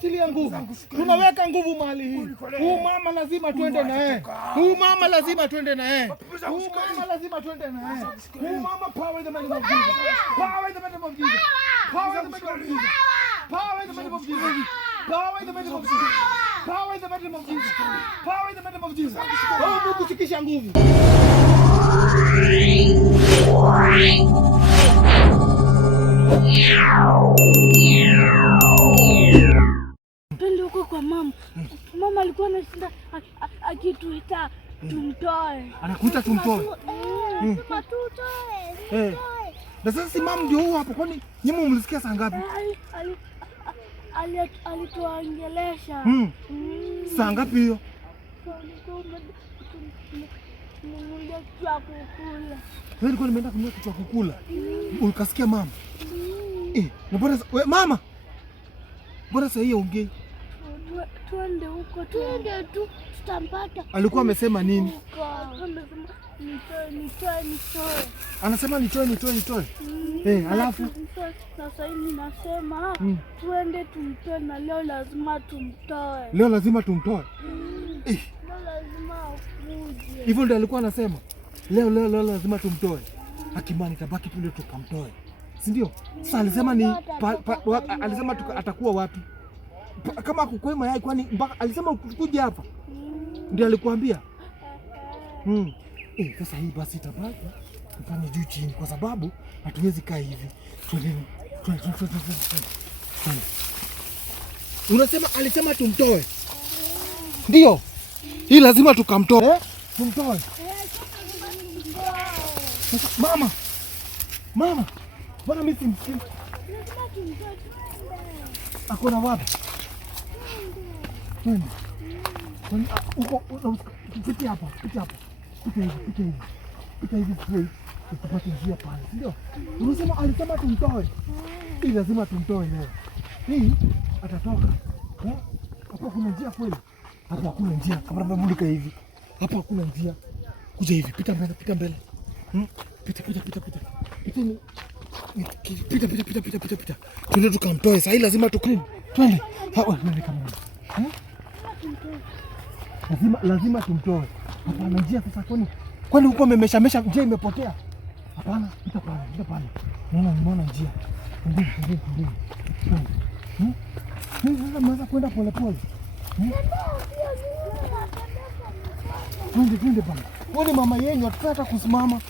tunaachilia nguvu. Tunaweka nguvu mahali hii. Huyu mama lazima tuende na yeye. Huyu mama lazima tuende na yeye. Huyu mama lazima tuende na yeye. Huyu mama, power in the name of Jesus. Power in the name of Jesus. Power in the name of Jesus. Power in the name of Jesus. Power in the name of Jesus. Power in the name of Jesus. Power in the name of Jesus. Oh, Mungu shikisha nguvu. Twende huko kwa mama. Mama alikuwa anashinda akituita tumtoe. Anakuita tumtoe. Tutoe. Na sasa si mama ndio huyo hapo, kwani nyinyi mlisikia saa ngapi? Alituongelesha. Saa ngapi hiyo? Wewe ulikuwa umeenda kununua kitu cha kukula. Ukasikia mama? Na bora wewe mama. Bora sasa hiyo ongei. Twende huko, twende tu tutampata. Alikuwa amesema nini? Nitoe. Anasema nitoe. Alafu sasa hivi nasema twende tumtoe, na leo lazima tumtoe. Leo lazima tumtoe. Leo lazima akuje. Hivyo ndio alikuwa anasema. Leo lazima tumtoe. Akimani tabaki tu ndio tukamtoe. Si ndio? Sasa alisema ni alisema atakuwa wapi? Kama kukwema mayai, kwani mpaka alisema ukuje hapa. Ndio alikwambia? Sasa hii basi itabaki tufanye juu chini, kwa sababu hatuwezi kaa hivi. Twende. Unasema alisema tumtoe. Ndio. Hii lazima tukamtoe. Tumtoe. Mama. Bwana mimi simsikii. Lazima tumtoe. Akona wapi? Twende. Uko piti hapa. Pita hivi straight. Tupate njia pale. Ndio. Unasema alisema tumtoe. Hii lazima tumtoe leo. Hii atatoka. Hapa kuna njia kweli? Hapa hakuna njia. Kama mbona hivi? Hapa hakuna njia. Kuja hivi, pita mbele. Pita. Pita. Twende tukamtoe. Sasa hii lazima twende. Twende kama. Lazima tumtoe. Hapana njia sasa, kwani huko mmemeshamesha njia imepotea? Hapana, pita pale. Naona njia. Ndio. Sasa mwanza kwenda pole. Twende bana. Wale mama yenu atapata kusimama.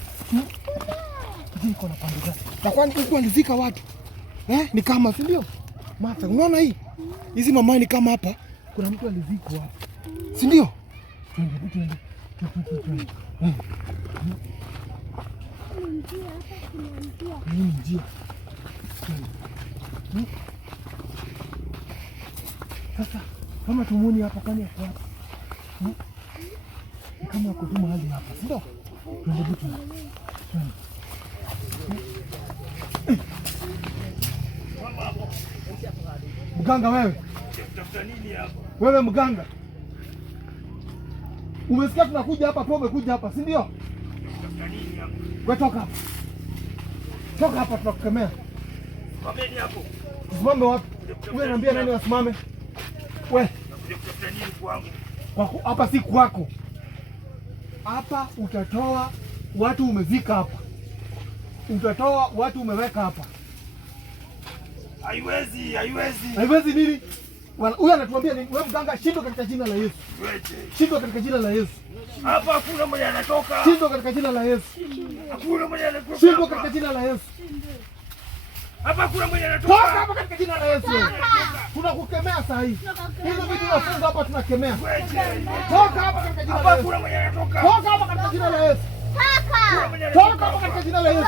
Iko na pande gani? Na kwani huko alizika watu? Ni kama si ndio? Martha, unaona hii? Hizi mama ni kama hapa kuna mtu alizikwa hapa. Si ndio? Twende. Njia. Sasa kama tumuoni hapa, kwani hapo hapa? Kama kutuma hali hapa, si ndio? Twende. Mganga wewe. Tafuta nini hapa? Wewe mganga. Umesikia tunakuja hapa, pombe kuja hapa, si ndio? Tafuta nini hapa? Wewe toka hapa tunakukemea. Simameni hapo. Simame wapi? Wewe niambia nani wasimame? Wewe. Tafuta nini kwangu? Hapa si kwako. Hapa utatoa watu umezika hapa. Utatoa watu umeweka hapa. Haiwezi nini? Huyu anatuambia nini? Wewe mganga, shindwa katika jina la Yesu. Shindwa katika jina la Yesu. Hapa hakuna mmoja anatoka. Shindwa katika jina la Yesu. Hakuna mmoja anatoka. Shindwa katika jina la Yesu. Hapa hakuna mmoja anatoka. Toka hapa katika jina la Yesu. Tunakukemea saa hii. Hizo vitu tunafunga hapa tunakemea. Toka hapa katika jina la Yesu. Hapa hakuna mmoja anatoka. Toka hapa katika jina la Yesu. Toka hapa katika jina la Yesu.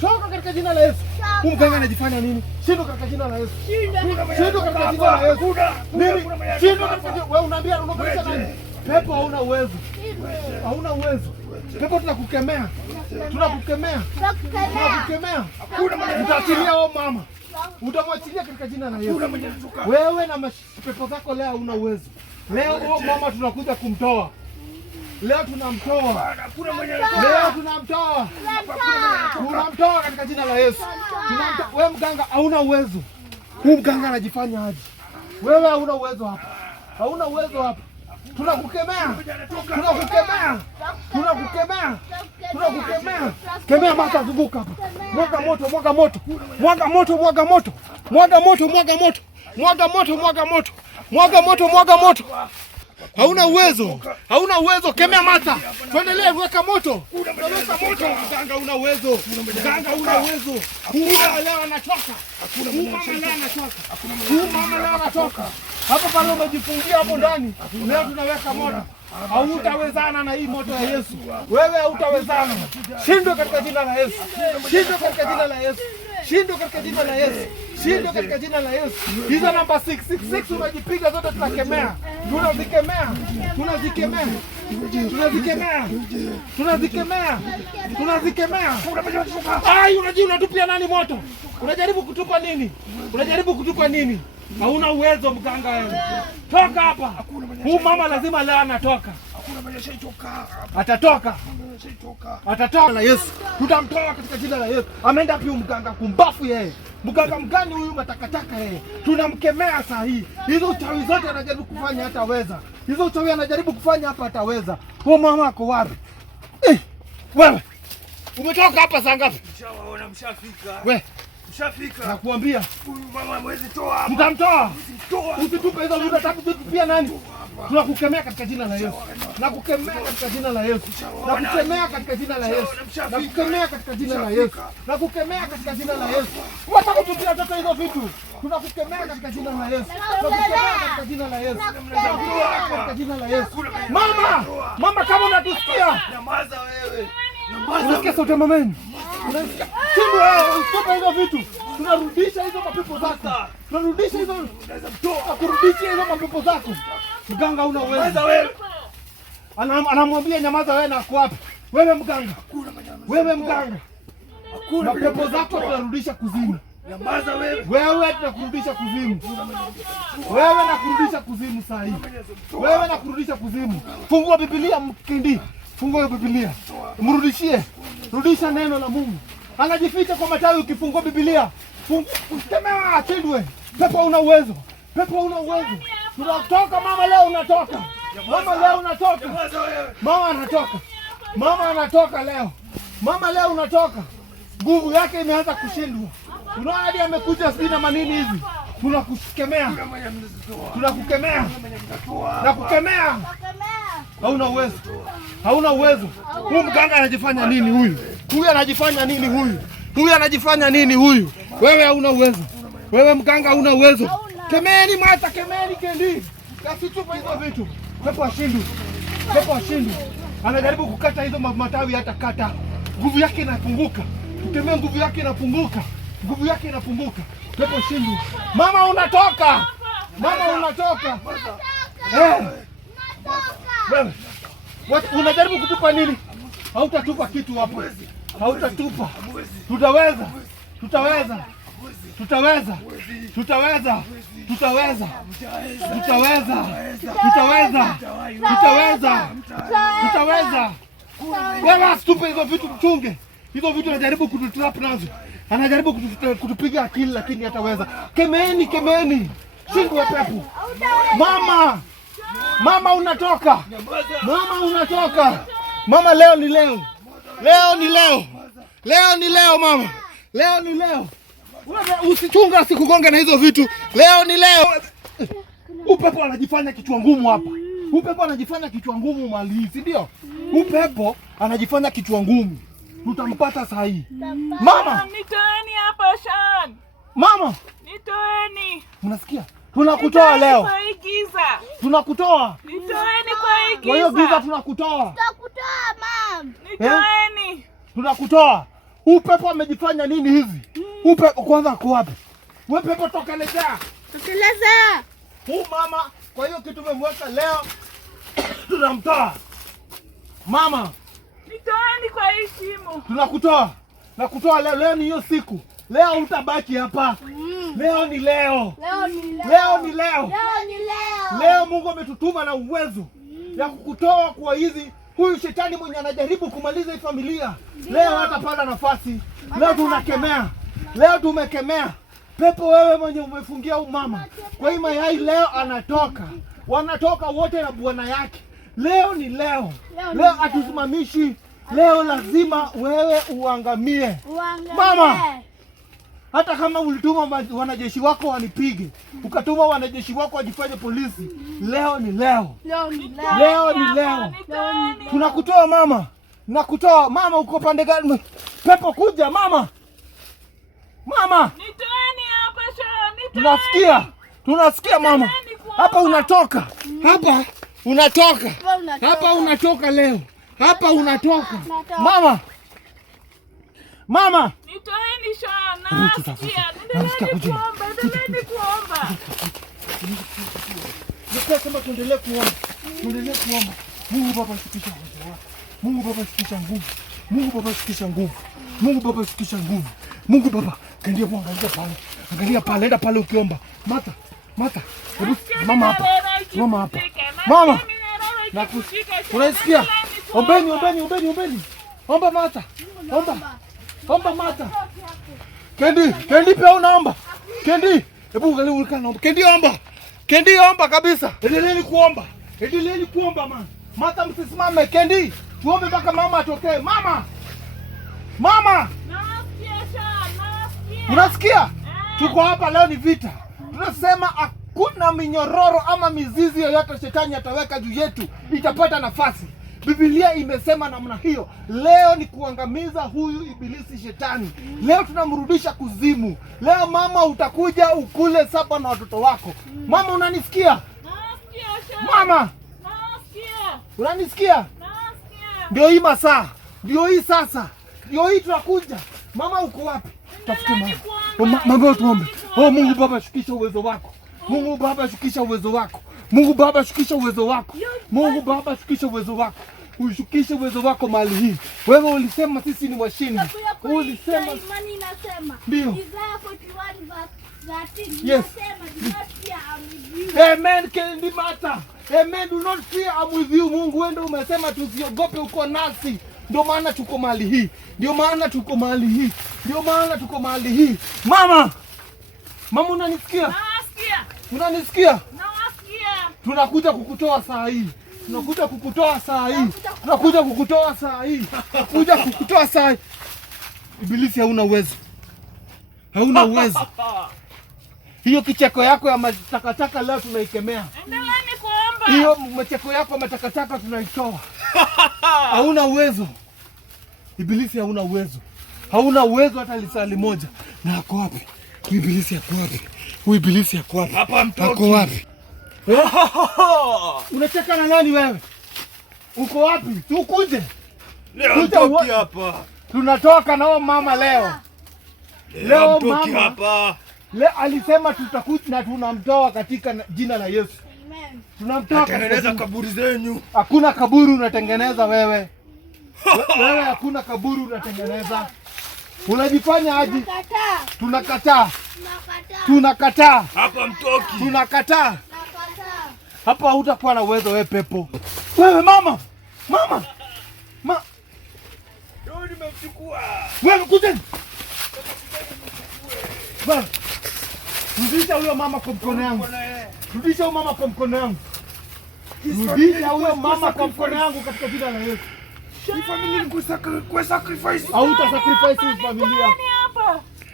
Toka katika jina la Yesu. Mganga anajifanya nini? Shindwa katika jina la Yesu. Shindwa katika jina la Yesu. Nini? Shindwa katika jina. Wewe unaambia unakuja nani? Pepo hauna uwezo. Hauna uwezo. Pepo tunakukemea. Utaachilia wao mama. Utamwachilia katika jina la Yesu. Wewe na pepo zako leo hauna uwezo. Leo huo mama tunakuja kumtoa. Leo tunamtoa. Tunamtoa katika jina la Yesu. Wewe mganga hauna uwezo. Huyu mganga anajifanya aje? Wewe hauna uwezo hapa. Hauna uwezo hapa. Tunakukemea. Tunakukemea. Tunakukemea. Tunakukemea. Kemea Martha, zunguka hapa. Mwaga moto, mwaga moto. Mwaga moto, mwaga moto. Mwaga moto, mwaga moto. Mwaga moto, mwaga moto. Mwaga moto, mwaga moto. Hauna uwezo. Hauna uwezo. Kemea Martha. Tuendelee, weka moto. Weka moto. Mganga una uwezo. Mganga una uwezo. Huyu leo anatoka. Huyu mama leo anatoka. Huyu mama leo anatoka. Hapo pale umejifungia hapo ndani. Leo tunaweka moto. Hautawezana na hii moto ya Yesu. Wewe hautawezana. Shindwe katika jina la Yesu. Shindwe katika jina la Yesu. Shindwe katika jina la Yesu. Shindwe katika jina la Yesu. Hizo namba 666 unajipiga zote, tunakemea. Tunazikemea. Tunazikemea. Tunazikemea. Tunazikemea. Tunazikemea. Ai, unatupia nani moto? Unajaribu kutupa nini? Unajaribu kutupa nini? Hauna uwezo mganga wewe. Toka hapa. Huyu mama lazima leo anatoka. Atatoka. Atatoka na Yesu. Tutamtoa katika jina la Yesu. Ameenda wapi mganga kumbafu yeye? Mganga mgani huyu matakataka yeye? Tunamkemea saa hii. Hizo uchawi zote anajaribu kufanya hataweza. Hizo uchawi anajaribu kufanya hapa hataweza. Huyu mama ako wapi? Wewe. Umetoka hapa saa ngapi? Mshawaona, mshafika. Wewe. Mshafika. Nakuambia. Huyu mama mwezi toa. Mtamtoa. Usitupe hizo vitu, tutatupia nani? Tunakukemea katika jina la Yesu. Nakukemea katika jina la Yesu. Nakukemea katika jina la Yesu. Nakukemea katika jina la Yesu. Nakukemea katika jina la Yesu. Wataka kutupia watoto hizo vitu. Tunakukemea katika jina la Yesu. Tunakukemea katika jina la Yesu. Tunakukemea katika jina la Yesu. Mama, mama kama unatusikia. Nyamaza wewe. Unasikia sauti ya mameni? Unasikia? Simbu wewe, usitope hizo vitu. Tunarudisha hizo mapepo zako. Tunarudisha hizo. Kurudisha hizo mapepo zako. Mganga una uwezo wewe. Anamwambia nyamaza wewe, na kwa wapi? Wewe mganga. Wewe mganga. Mapepo zako tunarudisha kuzimu. Nyamaza wewe. Wewe tunakurudisha kuzimu. Wewe nakurudisha kuzimu saa hii. Wewe nakurudisha kuzimu. Fungua Biblia mkindi. Fungua Biblia. Mrudishie. Rudisha neno la Mungu. Anajificha kwa matawi, ukifungua Biblia. Kemea achindwe. Pepo una uwezo. Pepo una uwezo. Tunatoka mama, leo unatoka. Mama leo unatoka. Mama anatoka. Mama anatoka leo. Mama leo unatoka. Nguvu yake imeanza kushindwa. Unaona hadi amekuja sijui na manini hivi. Tunakukemea. Tunakukemea. Nakukemea. Hauna uwezo. Hauna uwezo. Huyu mganga anajifanya nini huyu? Huyu anajifanya nini huyu? Huyu anajifanya nini huyu? Wewe hauna uwezo. Wewe mganga hauna uwezo. Kemeeni Martha, kemeeni Kendi. Kasitupa hizo vitu. Pepo ashindwe. Pepo ashindwe. Anajaribu kukata hizo matawi, hata kata. Nguvu yake inapunguka. Tukemea, nguvu yake inapunguka. Nguvu yake inapunguka. Pepo ashindwe. Mama unatoka. Mama unatoka. Wewe. Unajaribu kutupa nini? Hautatupa kitu hapo. Hautatupa. Tutaweza. Tutaweza. Tutaweza. Tutaweza. Tutaweza. Tutaweza. Tutaweza. Tutaweza. Tutaweza. Wewe asitupe hizo vitu, mchunge. Hizo vitu anajaribu kututrap nazo. Anajaribu kutupiga akili, lakini hataweza. Kemeeni, kemeeni. Shindwe pepo. Mama. Mama unatoka. Mama unatoka. Mama leo ni leo. Leo ni leo. Leo ni leo mama. Leo ni leo. Usichunga sikugonga na hizo vitu. Leo ni leo. Upepo anajifanya kichwa ngumu hapa. Upepo anajifanya kichwa ngumu mali, si ndio? Upepo anajifanya kichwa ngumu. Tutampata saa hii. Mama, nitoeni hapa Shan. Mama, nitoeni. Unasikia? Tunakutoa leo. Kwa hii giza. Tunakutoa. Nitoeni kwa hii giza. Kwa hiyo giza tunakutoa. Tutakutoa mam. Nitoeni. Tunakutoa. Upepo amejifanya nini hivi? Upepo kwanza ako wapi? Wewe pepo tokeleza. Tokeleza. Mama, kwa hiyo kitu tumemweka leo tunamtoa. Mama, nitoeni kwa hii shimo. Tunakutoa. Nakutoa leo, leo ni hiyo siku. Leo utabaki hapa. Leo ni leo. Leo ni leo. Leo ni leo. Leo ni leo. Leo Mungu ametutuma na uwezo ya kukutoa kwa hizi huyu shetani mwenye anajaribu kumaliza hii familia. Leo hatapata nafasi. Leo tunakemea. Leo tumekemea. Pepo wewe mwenye umefungia mama kwa hii mayai, leo anatoka. Wanatoka wote na bwana yake. Leo ni leo. Leo hatusimamishi. Leo lazima wewe uangamie. Mama, hata kama ulituma wanajeshi wako wanipige, ukatuma wanajeshi wako wajifanye polisi, leo ni leo. Leo ni leo. Tunakutoa mama. Nakutoa mama, uko pande gani? Pepo kuja mama. Mama. Nitoeni hapa Sharon, Tunasikia mama. Hapa unatoka. Hapa unatoka leo. Hapa unatoka. Mama. Nitoeni Sharon, nasikia. Endeleni kuomba. Nasema tuendelee kuomba. Mungu Baba shukisha uwezo wako. Mungu Baba shukisha nguvu. Mungu Baba, kandia kuangalia pale. Angalia pale, enda pale ukiomba. Mata. Mama hapa. Mama. Unasikia? Ombeni. Omba Mata. Omba Mata. Kendi pia unaomba. Kendi, hebu angalia ulikana naomba. Kendi omba kabisa. Endeleeni kuomba man. Mata msisimame. Kendi, tuombe mpaka mama atokee. Mama. Unasikia? Tuko hapa leo ni vita. Tunasema hakuna minyororo ama mizizi yoyote shetani ataweka juu yetu itapata nafasi. Biblia imesema namna hiyo. Leo ni kuangamiza huyu ibilisi shetani. Leo tunamrudisha kuzimu. Leo mama, utakuja ukule sapa na watoto wako. Mama, unanisikia? Mama, unanisikia? Ndio hii masaa. Ndio hii sasa. Ndio hii tunakuja. Mama, uko wapi? Tafute mama. Mama, tuombe. Mungu Baba, shukisha uwezo wako. Mungu Baba, shukisha uwezo wako. Ushukishe uwezo wako mahali hii. Wewe ulisema sisi ni washindi. Ulisema imani inasema. Ndio. Isaiah 41:13. Yes. Amen. Kendi Mata. Amen. Do not fear, I'm with you. Mungu wewe ndio umesema tusiogope, uko nasi. Ndio maana tuko mahali hii. Mama, unanisikia? Unanisikia? Tunakuja kukutoa saa hii. Ibilisi hauna uwezo. Hiyo kicheko yako ya matakataka leo tunaikemea. Endeleeni kuomba. Hiyo macheko yako ya matakataka tunaitoa. Hauna uwezo. Ibilisi hauna uwezo hata lisali moja. Na ako wapi? Ibilisi ako wapi? Hapa mtoki. Ako wapi? Unacheka na nani wewe? Uko wapi? Tukuje. Leo mtoki hapa. Tunatoka nao mama leo. Leo mtoki hapa. Leo alisema tutakuja na tunamtoa katika jina la Yesu. Amen. Tunamtoa. Tengeneza kaburi zenyu. Hakuna kaburi unatengeneza wewe. Wewe hakuna kaburi unatengeneza. Unajifanya aje? Tunakataa. Hapa mtoki. Tunakataa. Hapa hutakuwa na uwezo wewe pepo. Wewe mama. Leo nimemchukua. Wewe kuja. Wewe. Rudisha huyo mama kwa mkono yangu. Rudisha huyo mama kwa mkono yangu katika jina la Yesu. Hii familia ni sacrifice. Hauta sacrifice familia.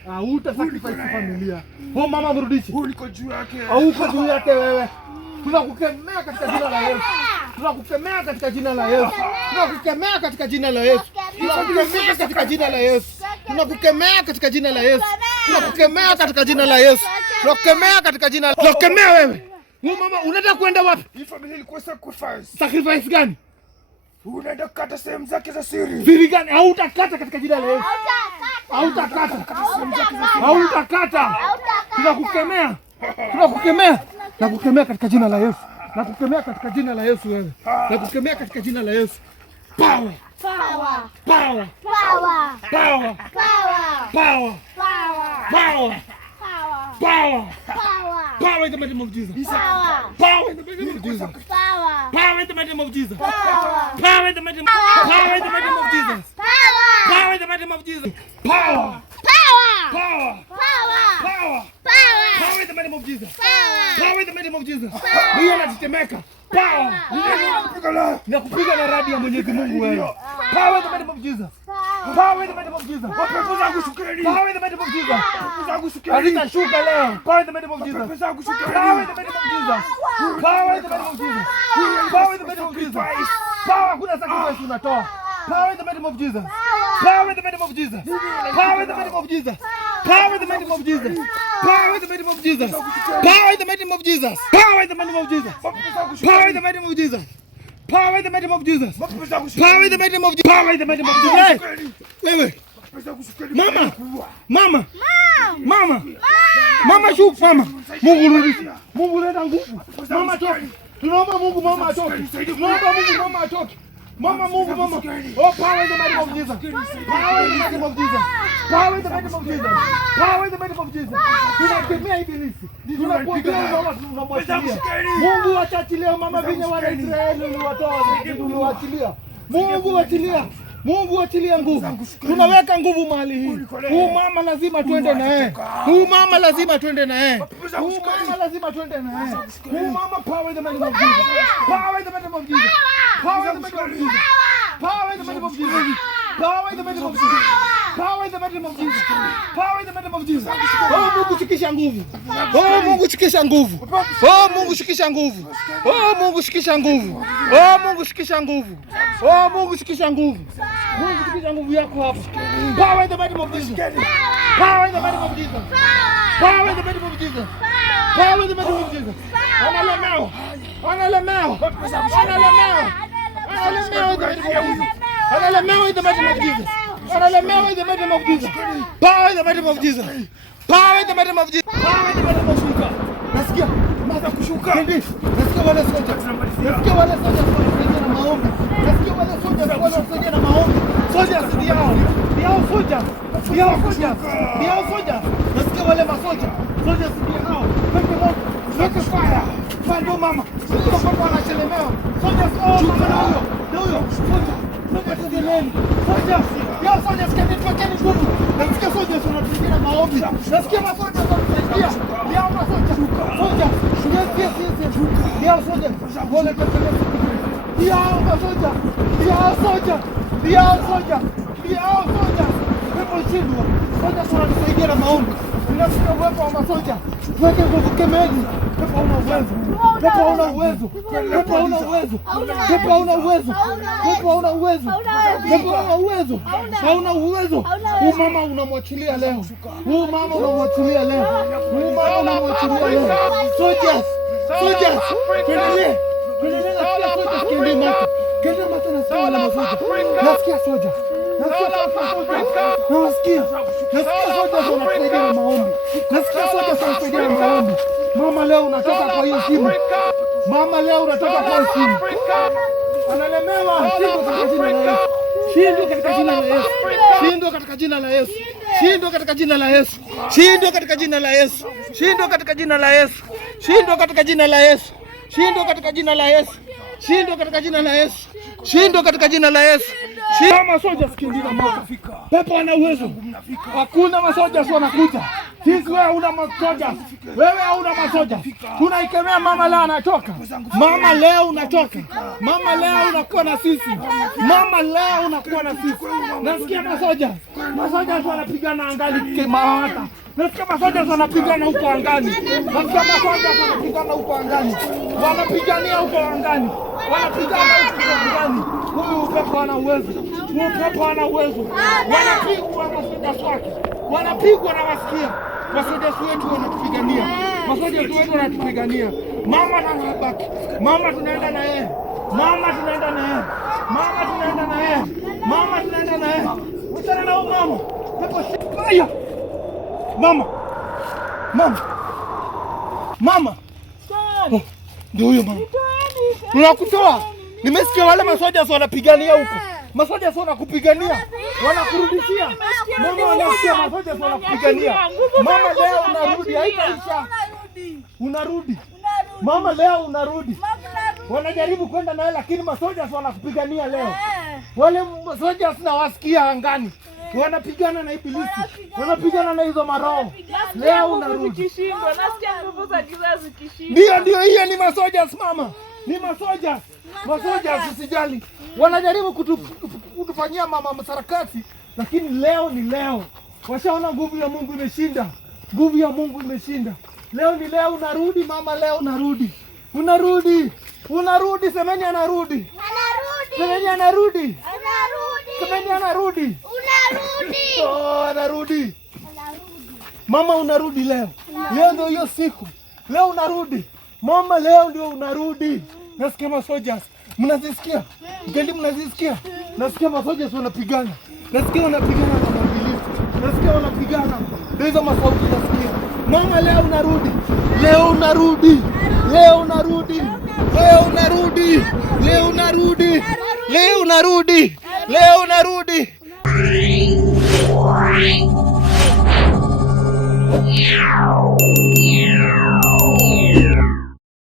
Hauta sacrifice familia. Huyo mama mrudishe. Huyu niko juu yake. Hauko juu yake wewe. Tunakukemea katika jina la Yesu. Tunakukemea katika jina la Yesu. Tunakukemea katika jina la Yesu. Tunakukemea katika jina la Yesu. Tunakukemea katika jina la Yesu. Tunakukemea katika jina la Yesu. Tunakukemea katika jina la Yesu. Tunakukemea wewe. Wewe mama unataka kwenda wapi? Hii familia ilikuwa sacrifice. Sacrifice gani? Unaenda kukata sehemu zake za siri. Siri gani? Hautakata katika jina la Yesu. Hautakata. Tunakukemea. Nakukemea katika jina la Yesu. Nakukemea katika jina la Yesu wewe. Nakukemea katika jina la Yesu. Power. Power in the name of Jesus. Power in the name of Jesus. Power in the name of Jesus. Power in the name of Jesus. Power in the name of Jesus. Power. Power. Power in the name of Jesus. Power in the name of Jesus. Mimi natetemeka. Power. Nakupiga na radi ya Mwenyezi Mungu wewe. Power in the name of Jesus. Power in the name of Jesus. Mapepo zangu shukeni. Power in the name of Jesus. Mapepo zangu shukeni. Alitashuka leo. Power in the name of Jesus. Mapepo zangu shukeni. Power in the name of Jesus. Power in the name of Jesus. Power in the name of Jesus. Power kuna sacrifice unatoa. Power in the name of Jesus. Power in the name of Jesus. Power in the name of Jesus. Power in the name of Jesus. Power in the name of Jesus. Power in the name of Jesus. Power in the name of Jesus. Power in the name of Jesus. Power in the name of Jesus. Power in the name of Jesus. Power in the name of Jesus. Wewe. Mama shuka mama. Mungu rudisha. Mungu leta nguvu. Mama toka. Tunaomba Mungu mama atoke. Tunaomba Mungu mama atoke. Mama. Oh, power in the name of Jesus. Power in the name of Jesus. Power in the name of Jesus. Power in the name of Jesus. Tunakemea ibilisi. Tunapotea mama tunamwachilia. Mungu achachilia mama vinyo wa Israeli uliwatoa uliwaachilia. Mungu achilia nguvu. Tunaweka nguvu mahali hii. Huyu mama lazima tuende na yeye. Huyu mama lazima tuende na yeye. Huyu mama power in the name of Jesus. Power in the name of Jesus. Power in the name of Jesus. Power in the name of Jesus. Power in the name of Jesus. Power in the name of Jesus. Power in the name of Jesus. Oh, Mungu shikisha nguvu. Oh, Mungu shikisha nguvu. Oh, Mungu shikisha nguvu. Oh, Mungu shikisha nguvu. Oh, Mungu shikisha nguvu. Oh, Mungu shikisha nguvu. Mungu shikisha nguvu yako hapa. Power in the name of Jesus. Power in the name of Jesus. Power in the name of Jesus. Power in the name of Jesus. Analemeo. Analemeo in the name of Jesus. Analemeo in the name of Jesus. Power in the name of Jesus. Power in the name of Jesus. Power in the name of Jesus. Nasikia mata kushuka. Nasikia wale soja. Nasikia wale soja wanasaidia na maombi. Nasikia wale soja wanasaidia na maombi. Soja sidiao. Diao soja. Nasikia wale masoja. Soja sidiao. Weke fire. Fando mama. Soja wanachelemewa. Soja huyo. Soja tugeleni. Soja sikeni nguvu. Nasikia soja wanasaidia na maombi. Nasikia masoja wanasaidia. Diao masoja. Soja. Yes. Diao soja. Wale kapeleka. Diao soja. Pepo shindwa. Soja tunasaidia na maombi. Tunasikia uwepo wa masoja. Tuweke nguvu kemeni. Pepo hauna uwezo. Hauna uwezo. Huyu mama unamwachilia leo. Soja. Tuendelee. Kende mata nasikia wala masoja. Nasikia soja. Nasikia soja wanasaidia na maombi. Mama leo unatoka kwa hiyo simu. Analemewa. Shindwa katika jina la Yesu. Shindwa katika jina la Yesu. Shindwa katika jina la Yesu. Shindwa katika jina la Yesu. Shindwa katika jina la Yesu. Shindwa katika jina la Yesu. Shindwa katika jina la Yesu. Shindwa katika jina la Yesu. Shindwa katika jina la Yesu. Kama soja sikimbia moto. Pepo ana uwezo. Hakuna masoja wanakuja. Sisi wewe una masoja. Wewe hauna masoja. Tunaikemea mama leo anatoka. Mama leo unatoka. Mama leo unakuwa na sisi. Mama leo unakuwa na sisi. Nasikia masoja. Masoja wanapigana angani kimawata. Nasikia masoja wanapigana huko angani. Nasikia masoja wanapigana huko angani. Wanapigania huko angani. Wanapigana huko angani. Huyu pepo ana uwezo. Huyu pepo ana uwezo. Wanapigwa na masoja wake. Wanapigwa na wasikia. Masoja wetu wanatupigania. Masoja wetu wanatupigania. Mama anabaki. Mama tunaenda na yeye. Mama tunaenda na yeye. Mama tunaenda na yeye. Mama tunaenda na yeye. Mtana na mama. Pepo shikaya. Mama. Mama. Mama. Oh, ndio huyo mama. Tunakutoa. Nimesikia wale masoja wanapigania huko. Masoja wanakupigania. Wanakurudishia. Mama wanasikia masoja wanakupigania. Mama leo unarudi, haitaisha. Unarudi. Mama leo unarudi. Wanajaribu kwenda naye lakini masoja wanakupigania leo. Wale masoja tunawasikia angani. wanapigana na ibilisi, wanapigana na hizo maroho. Leo unarudi. Nasikia nguvu za giza zikishindwa. Ndio, hiyo ni masojas mama. Ni masojas. Masojas usijali. Wanajaribu kutufanyia mama masarakasi, lakini leo ni leo. Washaona nguvu ya Mungu imeshinda. Nguvu ya Mungu imeshinda. Leo ni leo, unarudi mama, leo unarudi. Unarudi, semeni anarudi. Semeni anarudi. Semeni anarudi. Oh, anarudi. Mama unarudi leo. Leo ndio hiyo siku. Leo unarudi. Mama leo ndio unarudi. Nasikia masojas. Mnazisikia? Ngali mnazisikia? Nasikia masojas wanapigana. Nasikia wanapigana na mabilisi. Nasikia wanapigana. Ndio hizo masauti nasikia. Mama leo unarudi. Leo unarudi. Leo unarudi. Leo unarudi. Leo unarudi. Leo unarudi. Leo unarudi. Leo unarudi.